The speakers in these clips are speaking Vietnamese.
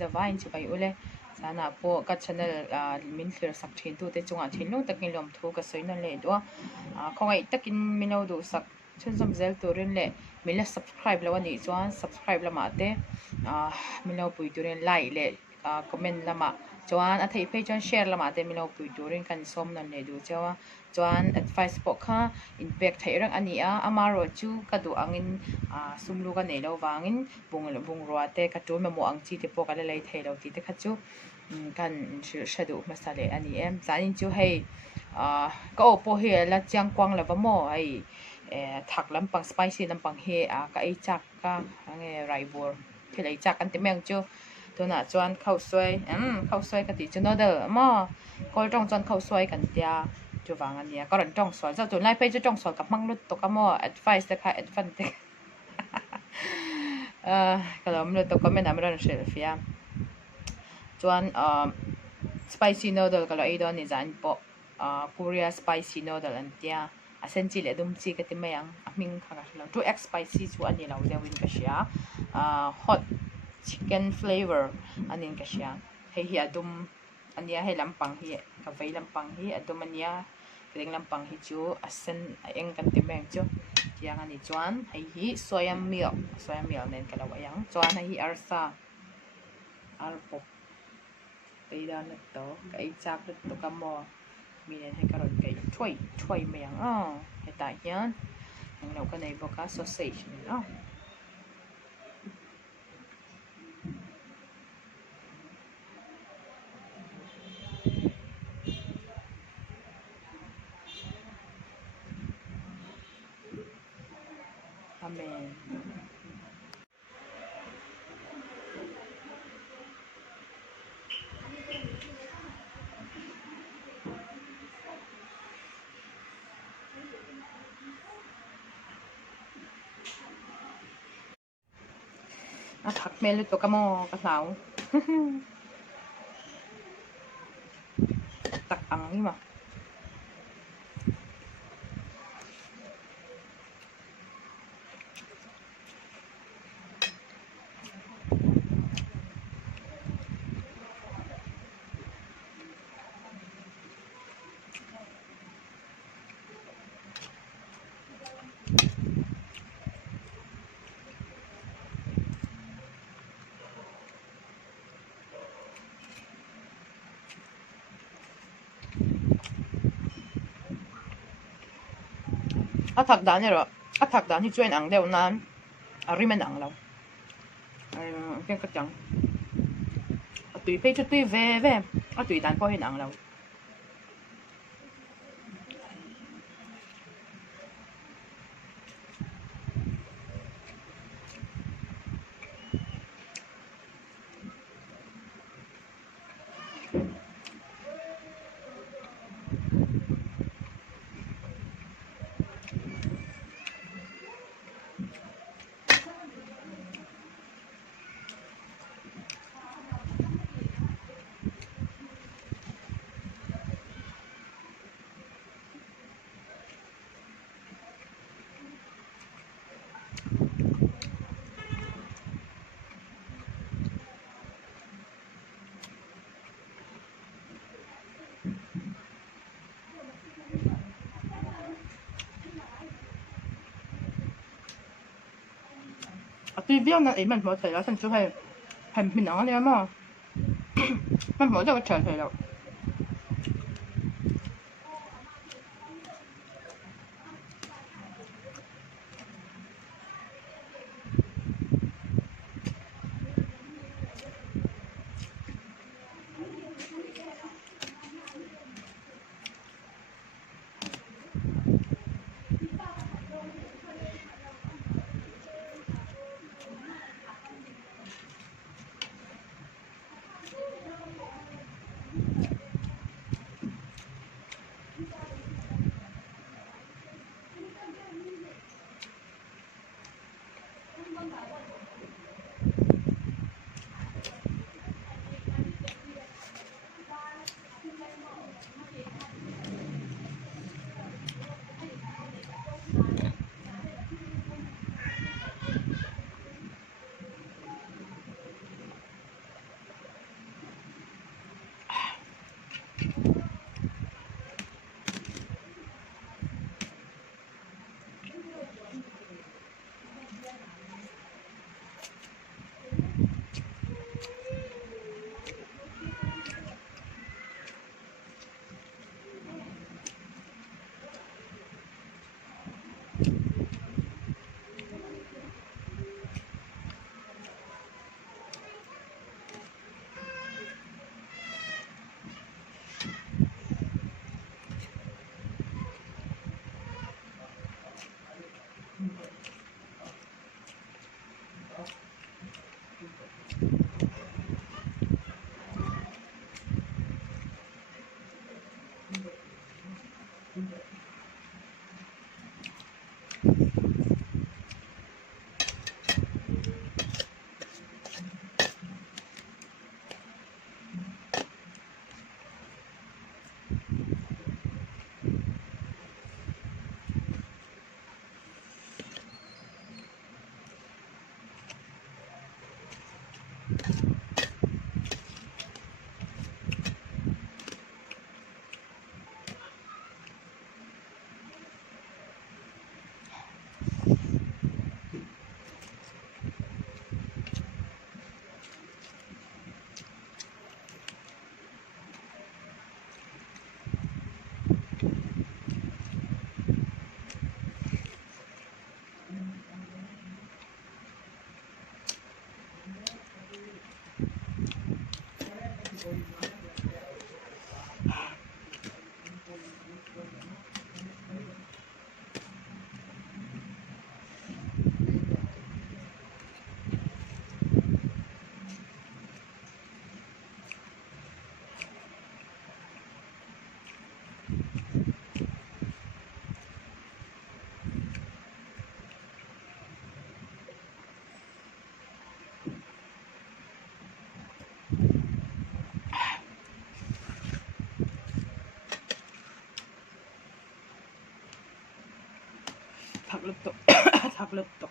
zawain chu kai ule sana po ka channel min clear sak thin tu te chunga thin lu takin lom thu ka soinon le do khongai takin mino du sak chun som zel turin le mila subscribe lawani chuan subscribe lama te milo pui turin like le comment lama chuan a thei pe chuan share lama te milo pui turin kan som non le du chawa chuan advice po kha impact thei rang ani a amaro chu ka du angin sumlu ka nei lo wangin bung ro te ka tu mo ang chi te po ka le lei thei lo ti te kha chu kan shadu masale ani em zanin chu hei ka opo he la chiang kwang la mo ai thak lampang spicy lampang he ka ai chak ka ange rai bor thilai chak kan te meng chu tuna chuan khau soi ka ti chu no de mo kol tong chuan khau soi kan tia chu wang ania ka ron tong soi cha tu lai pe chu tong soi ka mang lut to ka mo advice te kha advantage ka lom lut to comment am ron share fia chuan spicy noodle ka lo ai don ni zan po Korea spicy noodle an tia asen chi le dum chi ka ti mayang aming kha ka lo 2x spicy chu ani lo de win ka sia hot chicken flavor anin ka sia hei hi adum ania hei lampang hi ka vai lampang hi adum ania kring lampang hi chu asen eng kan ti meng chu tiang ani chuan hei hi soya milk nen ka lo yang chuan hei hi arsa arpop teidan to kai chak to ka mo mi nen he karon kai thoi meng hetai hian ang lo ka nei boka sausage ni amen thak mel to ka mo ka hlau tak ang ni ma thak dan ro thak dan hi chuan ang deuh nan rimen ang lo ken ka chang tui pe chu tui ve tui dan po hin ang lo tui viau na ai man mo thei la san chu hai min ang le ma man mo jo ka chan thei lo 닭릅떡 닭릅떡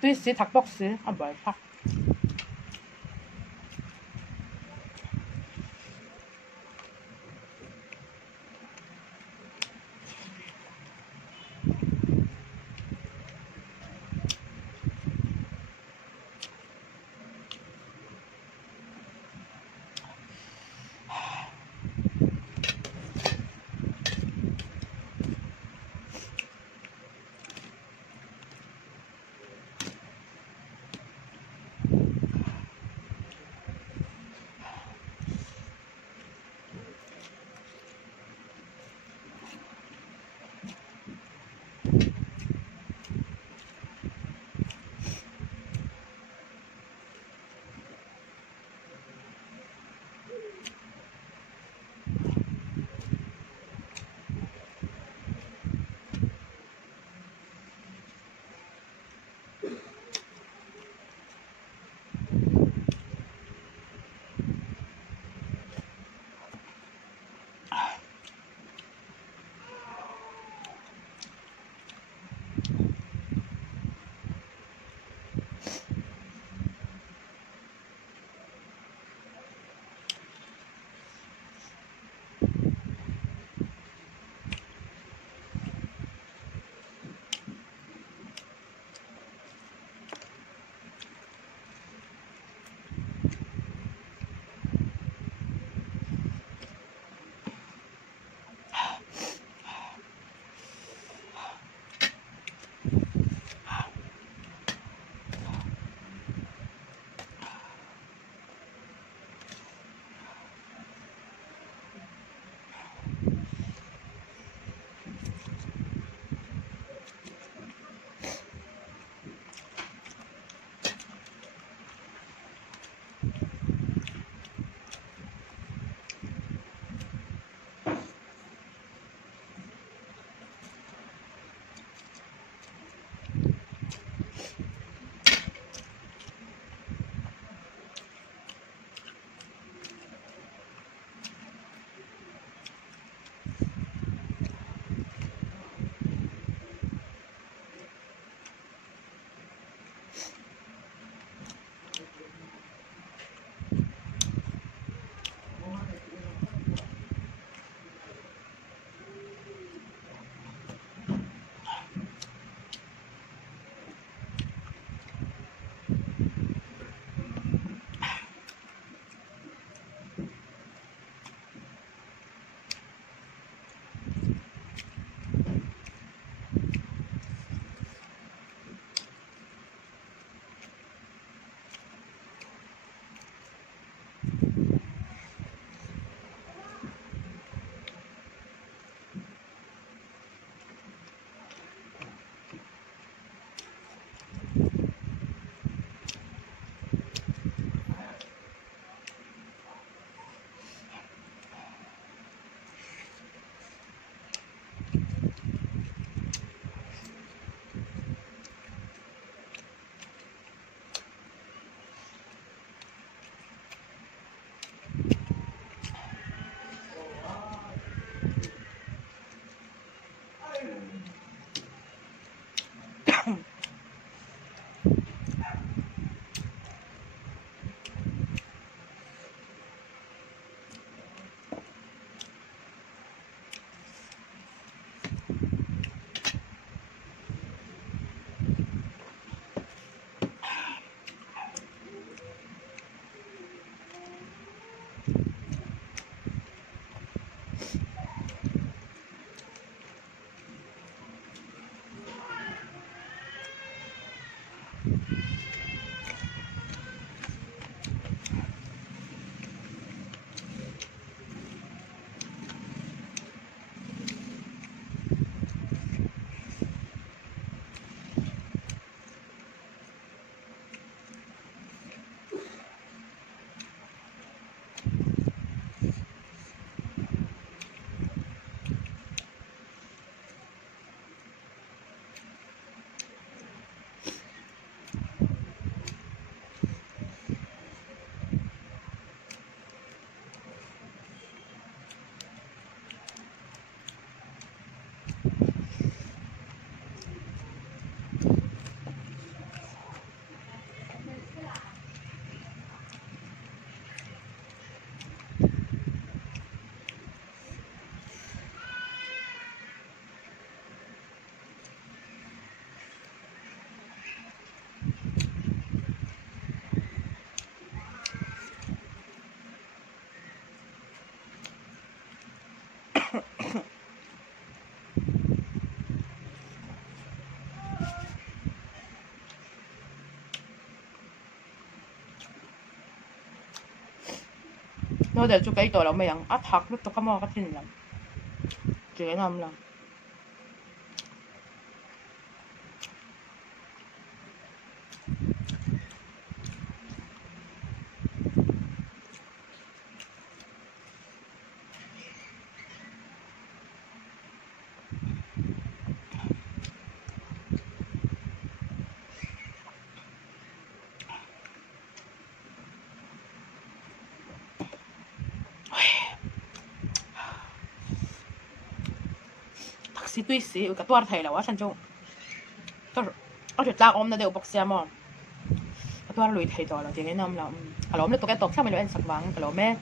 스위스 닭박스 뭐야 닭 nó để chú cái tổ là mày ăn ắt hắc lúc tôi có mua cái thìn lắm chỉ cái năm là taxi tuy sĩ cái tour thầy là quá sancho có chuyện lao ôm nó đều bọc xe mà cái tour lùi thầy tổ là chỉ cái năm là cái lốm nó tôi cái tổ sao mình lại ăn sặc vàng cái lốm mẹ